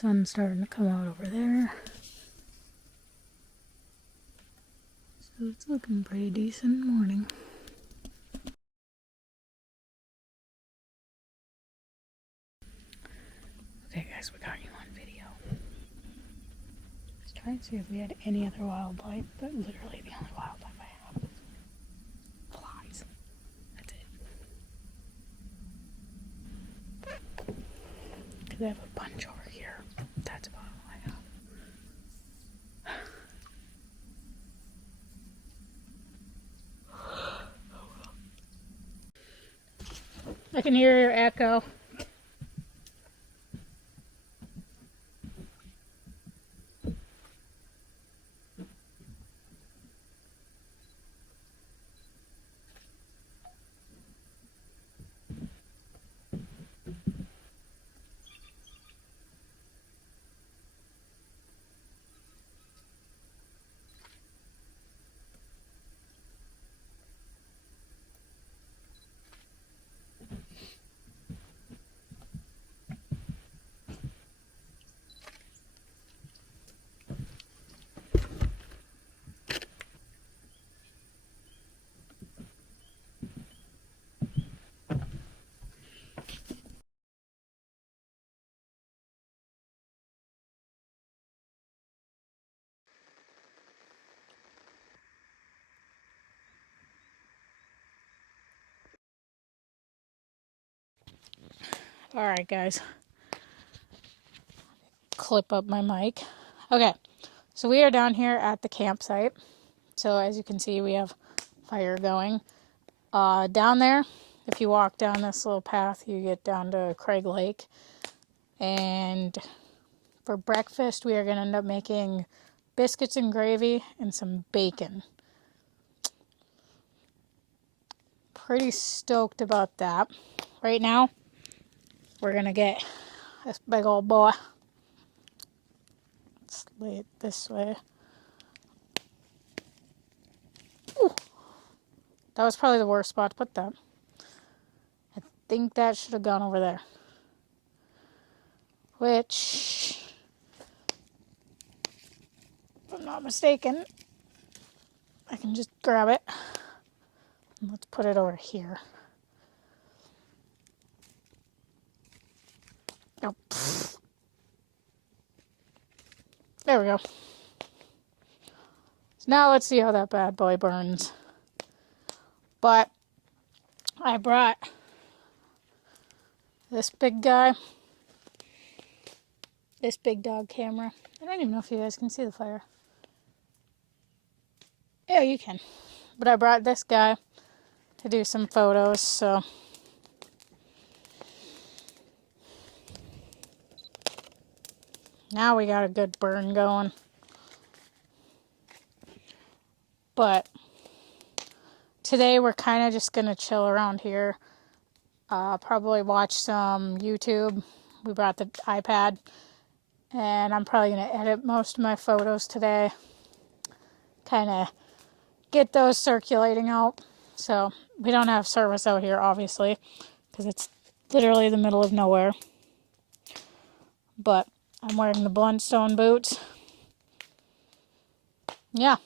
Sun's starting to come out over there. So it's looking pretty decent morning. Okay guys, we got you on video. Let's try and see if we had any other wildlife, but literally the only wildlife I have is flies. That's it. Because I have a bunch over here. That's about all I have. I can hear your echo. Alright guys, clip up my mic. Okay, so we are down here at the campsite. So as you can see, we have fire going. Down there, if you walk down this little path, you get down to Craig Lake. And for breakfast, we are going to end up making biscuits and gravy and some bacon. Pretty stoked about that. Right now, we're going to get this big old boy. Let's lay it this way. Ooh, that was probably the worst spot to put that. I think that should have gone over there. Which, if I'm not mistaken, I can just grab it. And let's put it over here. Oh, there we go. So now let's see how that bad boy burns. But I brought this big guy, this big dog camera. I don't even know if you guys can see the fire. Yeah, you can. But I brought this guy to do some photos, so now we got a good burn going. But today we're kind of just gonna chill around here. Probably watch some YouTube. We brought the iPad, and I'm probably gonna edit most of my photos today. Kind of get those circulating out. So we don't have service out here, obviously, because it's literally the middle of nowhere. But I'm wearing the Bluntstone boots. Yeah,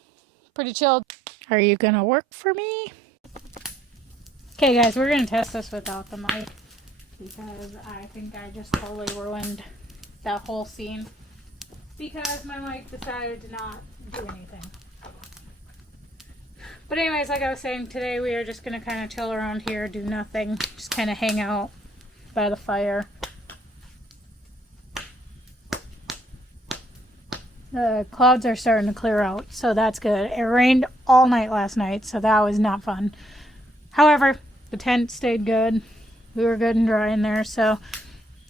pretty chilled. Are you gonna work for me? Okay guys, we're gonna test this without the mic because I think I just totally ruined that whole scene because my mic decided to not do anything. But anyways, like I was saying, today we are just gonna kind of chill around here, do nothing, just kind of hang out by the fire. The clouds are starting to clear out, so that's good. It rained all night last night, so that was not fun. However, the tent stayed good. We were good and dry in there, so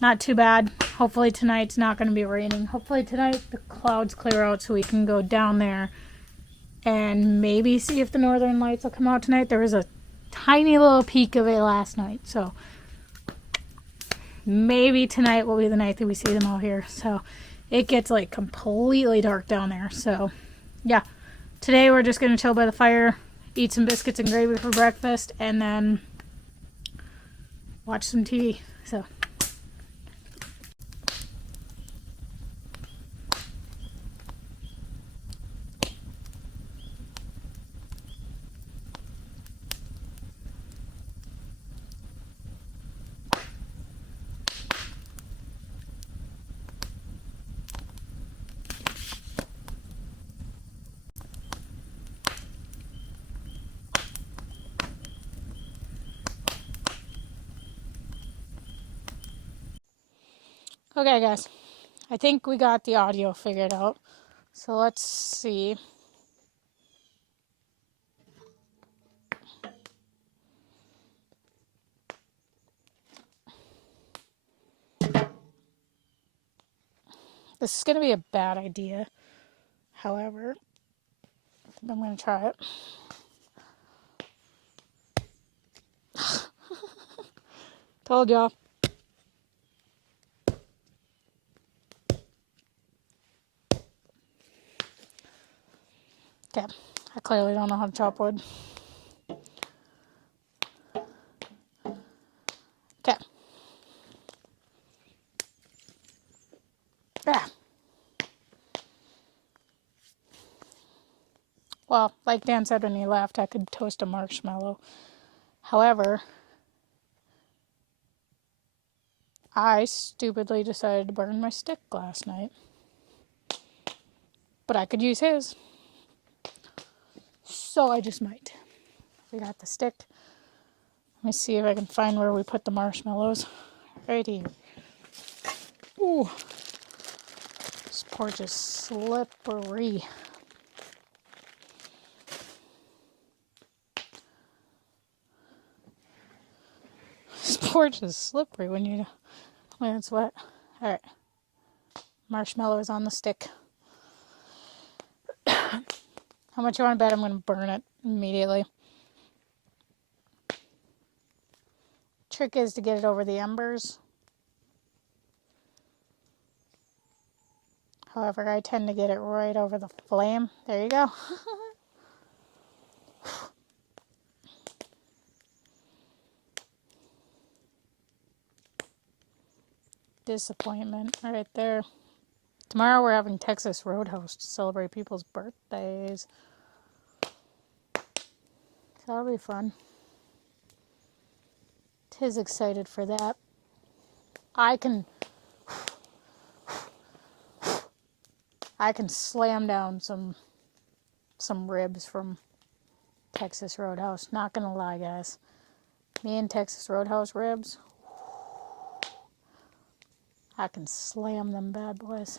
not too bad. Hopefully tonight's not going to be raining. Hopefully tonight the clouds clear out so we can go down there and maybe see if the northern lights will come out tonight. There was a tiny little peek of it last night, so maybe tonight will be the night that we see them out here. So it gets like completely dark down there. So yeah, today we're just going to chill by the fire, eat some biscuits and gravy for breakfast, and then watch some TV. So Okay, guys. I think we got the audio figured out. So let's see. This is going to be a bad idea. However, I'm going to try it. Told y'all. Okay. I clearly don't know how to chop wood. Okay. Yeah. Well, like Dan said when he left, I could toast a marshmallow. However, I stupidly decided to burn my stick last night. But I could use his. So I just might. We got the stick. Let me see if I can find where we put the marshmallows. Right here. Ooh. This porch is slippery. This porch is slippery when it's wet. Alright. Marshmallows on the stick. How much you want to bet I'm going to burn it immediately? Trick is to get it over the embers. However, I tend to get it right over the flame. There you go. Disappointment right there. Tomorrow we're having Texas Roadhouse to celebrate people's birthdays. So that'll be fun. Tis excited for that. I can slam down some ribs from Texas Roadhouse. Not gonna lie, guys. Me and Texas Roadhouse ribs, I can slam them bad boys.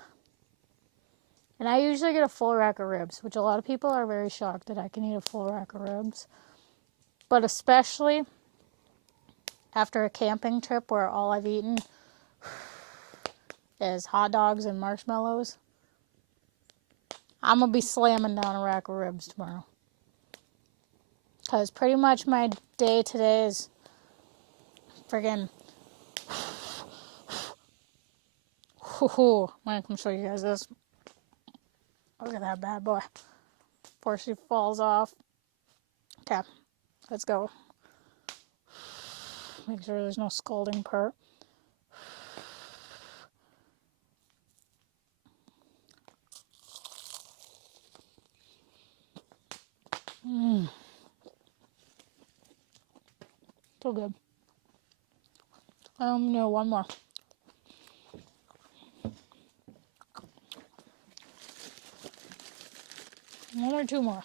And I usually get a full rack of ribs, which a lot of people are very shocked that I can eat a full rack of ribs. But especially after a camping trip where all I've eaten is hot dogs and marshmallows, I'm going to be slamming down a rack of ribs tomorrow. Because pretty much my day today is friggin' I'm going to come show you guys this. Look at that bad boy. Before she falls off. Okay, let's go. Make sure there's no scalding part. So good. No, one more. One or two more.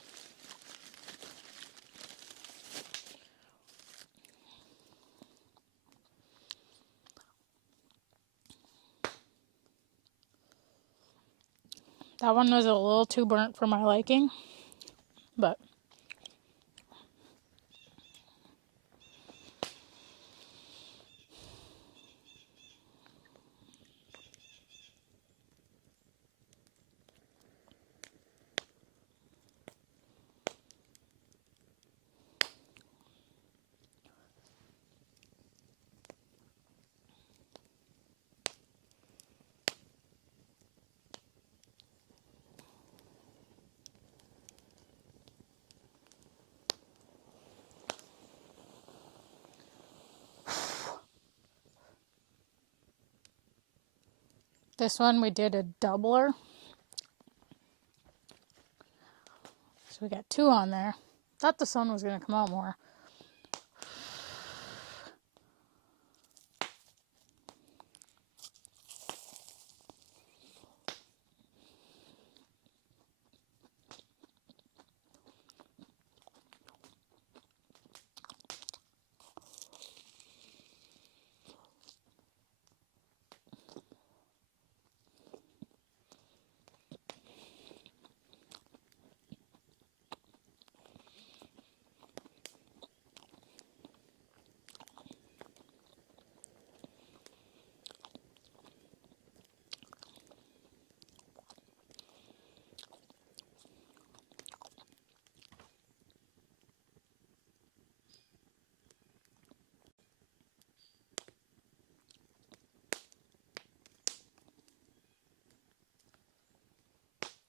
That one was a little too burnt for my liking, but this one we did a doubler. So we got 2 on there. Thought the sun was going to come out more.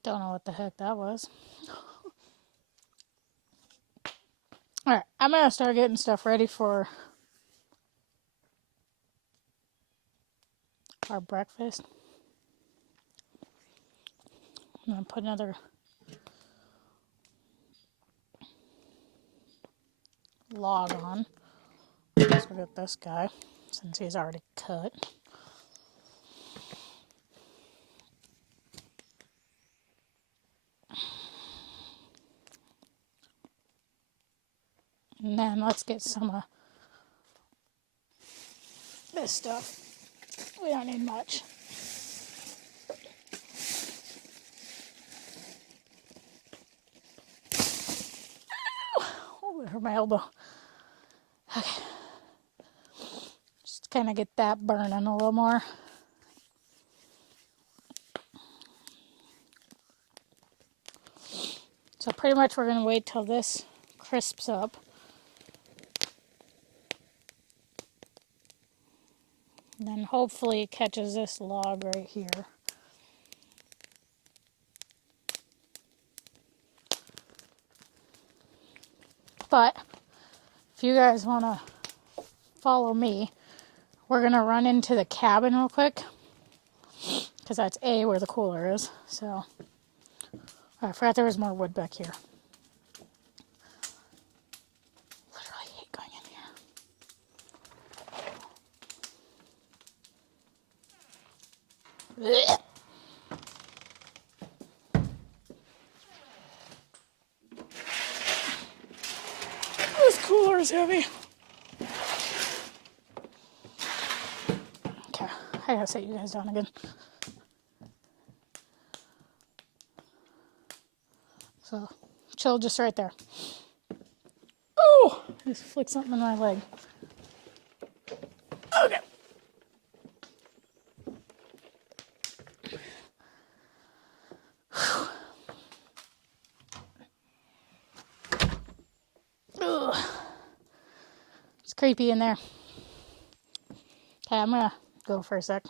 Don't know what the heck that was. Alright, I'm gonna start getting stuff ready for our breakfast. I'm gonna put another log on. So we'll get this guy, since he's already cut. And then let's get some of this stuff. We don't need much. Oh, it hurt my elbow. Okay. Just kind of get that burning a little more. So pretty much we're going to wait till this crisps up. And then hopefully it catches this log right here. But if you guys want to follow me, we're going to run into the cabin real quick. Because that's where the cooler is. So I forgot there was more wood back here. Literally hate going in here. Blech. This cooler is heavy. Okay, I gotta set you guys down again. So, chill just right there. Oh! I just flicked something in my leg. Okay. Ugh. It's creepy in there. Okay, I'm gonna go for a sec.